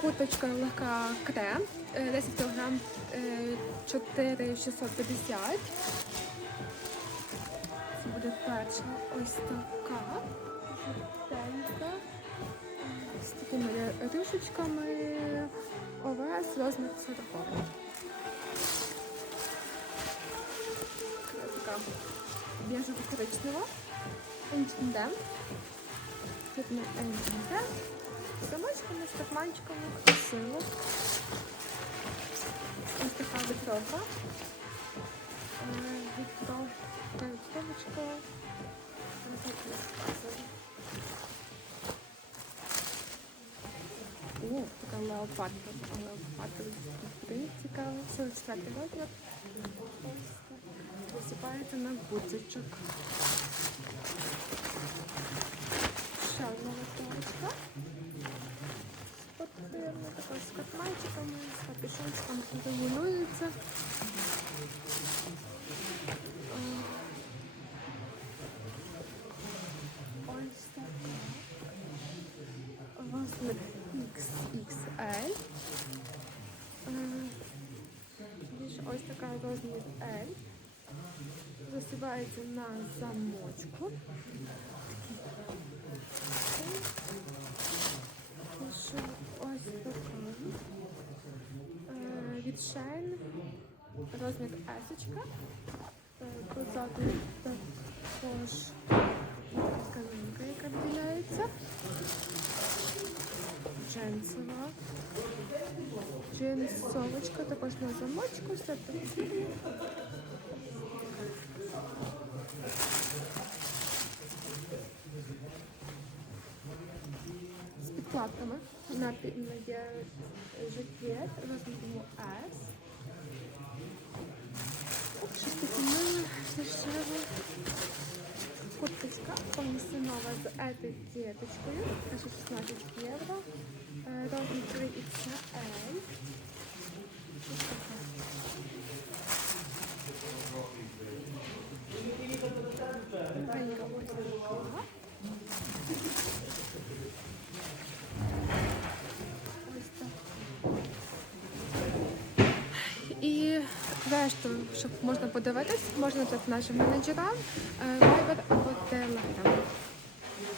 Курточка легка крем, е, 10 кг, 4650. Це буде перша ось така. З такими рюшечками. ОВС розмір 40. Така біжево-коричнева. H&M. Тут на H&M. Замочками, з карманчиками, красиво. Ось така вітровка. Е, вітровочка. О, така леопардка. Тут цікаво. 44 розмір. Ось так. Висипається на гудзичок. Спортивна, така з карманчиками, з капюшончиком регулюється. Е, Ось така. Розмір XXL. Е, Більше ось така розмір L. Засівається на замочку. Від Shine. Розмір S. Позаду також тканинка, яка виділяється. Джинсова. Джинсовочка також на замочку. Все так. з підкладками. На жакет розміру S. Щось таке миле, дешеве. Курточка повністю нова з етикеточкою. Каже 16 євро. Е, Розмір 3XL. Ось така. Маленька ось така. Ось так. І решту, щоб можна подивитись, можна тут нашим менеджерам, е, Viber або Telegram.